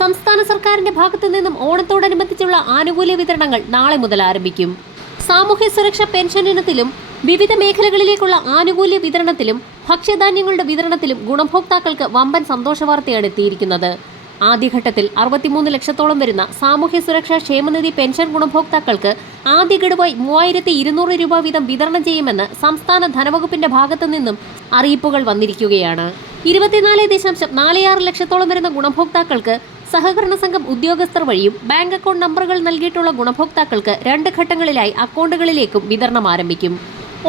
സംസ്ഥാന സർക്കാരിന്റെ ഭാഗത്തു നിന്നും ഓണത്തോടനുബന്ധിച്ചുള്ള ആനുകൂല്യ വിതരണങ്ങൾ നാളെ മുതൽ ആരംഭിക്കും. സാമൂഹ്യ സുരക്ഷാ പെൻഷൻ ഇനത്തിലും വിവിധ മേഖലകളിലേക്കുള്ള ആനുകൂല്യ വിതരണത്തിലും ഭക്ഷ്യധാന്യങ്ങളുടെ വിതരണത്തിലും ഗുണഭോക്താക്കൾക്ക് വമ്പൻ സന്തോഷ വാർത്തയാണ് എത്തിയിരിക്കുന്നത്. ആദ്യഘട്ടത്തിൽ 63 ലക്ഷത്തോളം വരുന്ന സാമൂഹ്യ സുരക്ഷാ ക്ഷേമനിധി പെൻഷൻ ഗുണഭോക്താക്കൾക്ക് ആദ്യ ഗഡുവായി 3200 രൂപ വീതം വിതരണം ചെയ്യുമെന്ന് സംസ്ഥാന ധനവകുപ്പിന്റെ ഭാഗത്തു നിന്നും അറിയിപ്പുകൾ വന്നിരിക്കുകയാണ്. 24.46 ലക്ഷത്തോളം വരുന്ന ഗുണഭോക്താക്കൾക്ക് സഹകരണ സംഘം ഉദ്യോഗസ്ഥർ വഴിയും ബാങ്ക് അക്കൗണ്ട് നമ്പറുകൾ നൽകിയിട്ടുള്ള ഗുണഭോക്താക്കൾക്ക് 2 ഘട്ടങ്ങളിലായി അക്കൗണ്ടുകളിലേക്കും വിതരണം ആരംഭിക്കും.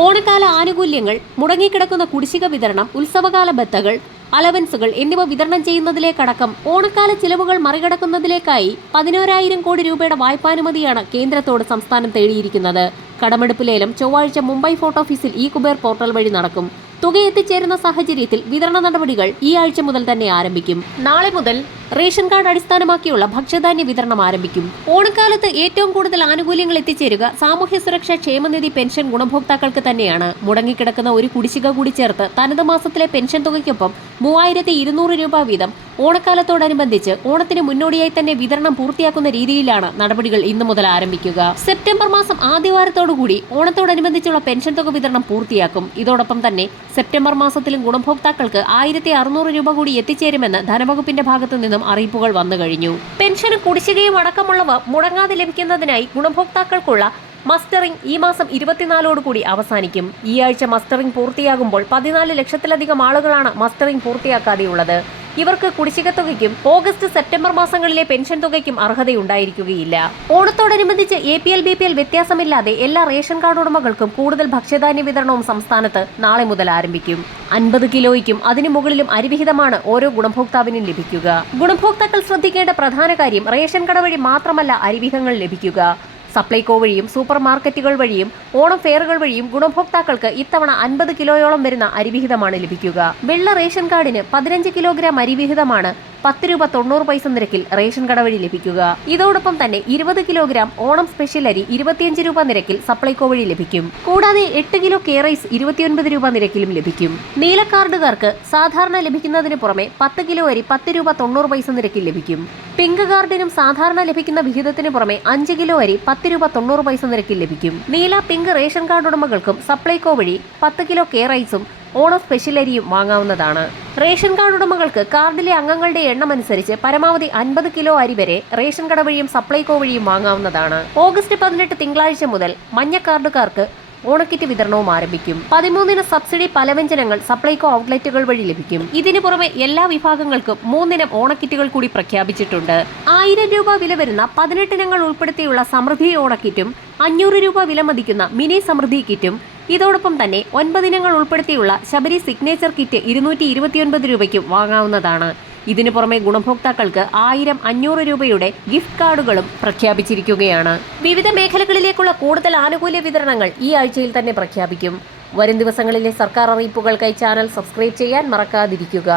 ഓണക്കാല ആനുകൂല്യങ്ങൾ, മുടങ്ങിക്കിടക്കുന്ന കുടിശ്ശിക വിതരണം, ഉത്സവകാല ബത്തകൾ, അലവൻസുകൾ എന്നിവ വിതരണം ചെയ്യുന്നതിലേക്കടക്കം ഓണക്കാല ചിലവുകൾ മറികടക്കുന്നതിലേക്കായി 11,000 കോടി രൂപയുടെ വായ്പാനുമതിയാണ് കേന്ദ്രത്തോട് സംസ്ഥാനം തേടിയിരിക്കുന്നത്. കടമെടുപ്പ് ലേലം ചൊവ്വാഴ്ച മുംബൈ ഫോർട്ട് ഓഫീസിൽ ഇ-കുബേർ പോർട്ടൽ വഴി നടക്കും. തുക എത്തിച്ചേരുന്ന സാഹചര്യത്തിൽ വിതരണ നടപടികൾ ഈ ആഴ്ച മുതൽ തന്നെ ആരംഭിക്കും. നാളെ മുതൽ റേഷൻ കാർഡ് അടിസ്ഥാനമാക്കിയുള്ള ഭക്ഷ്യധാന്യ വിതരണം ആരംഭിക്കും. ഓണക്കാലത്ത് ഏറ്റവും കൂടുതൽ ആനുകൂല്യങ്ങൾ എത്തിച്ചേരുക സാമൂഹ്യ സുരക്ഷാ ക്ഷേമനിധി പെൻഷൻ ഗുണഭോക്താക്കൾക്ക് തന്നെയാണ്. മുടങ്ങിക്കിടക്കുന്ന ഒരു കുടിശ്ശിക കൂടി ചേർത്ത് തനത് മാസത്തിലെ പെൻഷൻ തുകയ്ക്കൊപ്പം 3200 രൂപ വീതം ഓണക്കാലത്തോടനുബന്ധിച്ച് ഓണത്തിന് മുന്നോടിയായി തന്നെ വിതരണം പൂർത്തിയാക്കുന്ന രീതിയിലാണ് നടപടികൾ ഇന്നു മുതൽ ആരംഭിക്കുക. സെപ്റ്റംബർ മാസം ആദ്യവാരത്തോടുകൂടി ഓണത്തോടനുബന്ധിച്ചുള്ള പെൻഷൻ തുക വിതരണം പൂർത്തിയാക്കും. ഇതോടൊപ്പം തന്നെ സെപ്റ്റംബർ മാസത്തിലും ഗുണഭോക്താക്കൾക്ക് 1600 രൂപ കൂടി എത്തിച്ചേരുമെന്ന് ധനവകുപ്പിന്റെ ഭാഗത്തു നിന്നും അറിയിപ്പുകൾ വന്നു കഴിഞ്ഞു. പെൻഷനും കുടിശ്ശികയും അടക്കമുള്ളവ മുടങ്ങാതെ ലഭിക്കുന്നതിനായി ഗുണഭോക്താക്കൾക്കുള്ള മസ്റ്ററിംഗ് ഈ മാസം 24 കൂടി അവസാനിക്കും. ഈ ആഴ്ച മസ്റ്ററിംഗ് പൂർത്തിയാകുമ്പോൾ 14 ലക്ഷത്തിലധികം ആളുകളാണ് മസ്റ്ററിംഗ് പൂർത്തിയാക്കാതെയുള്ളത്. ഇവർക്ക് കുടിശ്ശിക തുകയ്ക്കും ഓഗസ്റ്റ് സെപ്റ്റംബർ മാസങ്ങളിലെ പെൻഷൻ തുകയ്ക്കും അർഹതയുണ്ടായിരിക്കുകയില്ല. ഓണത്തോടനുബന്ധിച്ച് APL BPL വ്യത്യാസമില്ലാതെ എല്ലാ റേഷൻ കാർഡ് ഉടമകൾക്കും കൂടുതൽ ഭക്ഷ്യധാന്യ വിതരണവും സംസ്ഥാനത്ത് നാളെ മുതൽ ആരംഭിക്കും. 50 കിലോയ്ക്കും അതിനു മുകളിലും അരിവിഹിതമാണ് ഓരോ ഗുണഭോക്താവിനും ലഭിക്കുക. ഗുണഭോക്താക്കൾ ശ്രദ്ധിക്കേണ്ട പ്രധാന കാര്യം റേഷൻ കട വഴി മാത്രമല്ല അരിവിഹിതങ്ങൾ ലഭിക്കുക. സപ്ലൈകോ വഴിയും സൂപ്പർ മാർക്കറ്റുകൾ വഴിയും ഓണം ഫെയറുകൾ വഴിയും ഗുണഭോക്താക്കൾക്ക് ഇത്തവണ 50 കിലോയോളം വരുന്ന അരിവിഹിതമാണ് ലഭിക്കുക. വെള്ള റേഷൻ കാർഡിന് 15 കിലോഗ്രാം അരിവിഹിതമാണ് 10 രൂപ 90 പൈസ നിരക്കിൽ റേഷൻ കട വഴി ലഭിക്കുക. ഇതോടൊപ്പം തന്നെ 20 കിലോഗ്രാം ഓണം സ്പെഷ്യൽ അരി 25 രൂപ നിരക്കിൽ സപ്ലൈകോ വഴി ലഭിക്കും. കൂടാതെ 8 കിലോ കെ റൈസ് 29 രൂപ നിരക്കിലും ലഭിക്കും. നീല കാർഡുകാർക്ക് സാധാരണ ലഭിക്കുന്നതിന് പുറമെ 10 കിലോ അരി 10 രൂപ 90 പൈസ നിരക്കിൽ ലഭിക്കും. പിങ്ക് കാർഡിനും സാധാരണ ലഭിക്കുന്ന വിഹിതത്തിന് പുറമെ 5 കിലോ അരി 10 രൂപ 90 പൈസ നിരക്കിൽ ലഭിക്കും. നീല പിങ്ക് റേഷൻ കാർഡ് ഉടമകൾക്കും സപ്ലൈകോ വഴി 10 കിലോ കെ റൈസും ഓണം സ്പെഷ്യൽ അരിയും വാങ്ങാവുന്നതാണ്. റേഷൻ കാർഡ് ഉടമകൾക്ക് കാർഡിലെ അംഗങ്ങളുടെ എണ്ണം അനുസരിച്ച് പരമാവധി 50 കിലോ അരി വരെ റേഷൻ കട വഴിയും സപ്ലൈകോ വഴിയും വാങ്ങാവുന്നതാണ്. ഓഗസ്റ്റ് 18 തിങ്കളാഴ്ച മുതൽ മഞ്ഞ കാർഡുകാർക്ക് ഓണക്കിറ്റ് വിതരണവും ആരംഭിക്കും. 13 സബ്സിഡി പലവ്യഞ്ജനങ്ങൾ സപ്ലൈകോ ഔട്ട്ലെറ്റുകൾ വഴി ലഭിക്കും. ഇതിനു പുറമെ എല്ലാ വിഭാഗങ്ങൾക്കും 3 ഓണക്കിറ്റുകൾ കൂടി പ്രഖ്യാപിച്ചിട്ടുണ്ട്. 1000 രൂപ വില വരുന്ന 18 ഇനങ്ങൾ ഉൾപ്പെടുത്തിയുള്ള സമൃദ്ധി ഓണക്കിറ്റും 500 രൂപ വില മതിക്കുന്ന മിനി സമൃദ്ധി കിറ്റും ഇതോടൊപ്പം തന്നെ 9 ഇനങ്ങൾ ഉൾപ്പെടുത്തിയുള്ള ശബരി സിഗ്നേച്ചർ കിറ്റ് 229 രൂപയ്ക്കും വാങ്ങാവുന്നതാണ്. ഇതിനു പുറമെ ഗുണഭോക്താക്കൾക്ക് 1000-500 രൂപയുടെ ഗിഫ്റ്റ് കാർഡുകളും പ്രഖ്യാപിച്ചിരിക്കുകയാണ്. വിവിധ മേഖലകളിലേക്കുള്ള കൂടുതൽ ആനുകൂല്യ വിതരണങ്ങൾ ഈ ആഴ്ചയിൽ തന്നെ പ്രഖ്യാപിക്കും. വരും ദിവസങ്ങളിലെ സർക്കാർ അറിയിപ്പുകൾക്കായി ചാനൽ സബ്സ്ക്രൈബ് ചെയ്യാൻ മറക്കാതിരിക്കുക.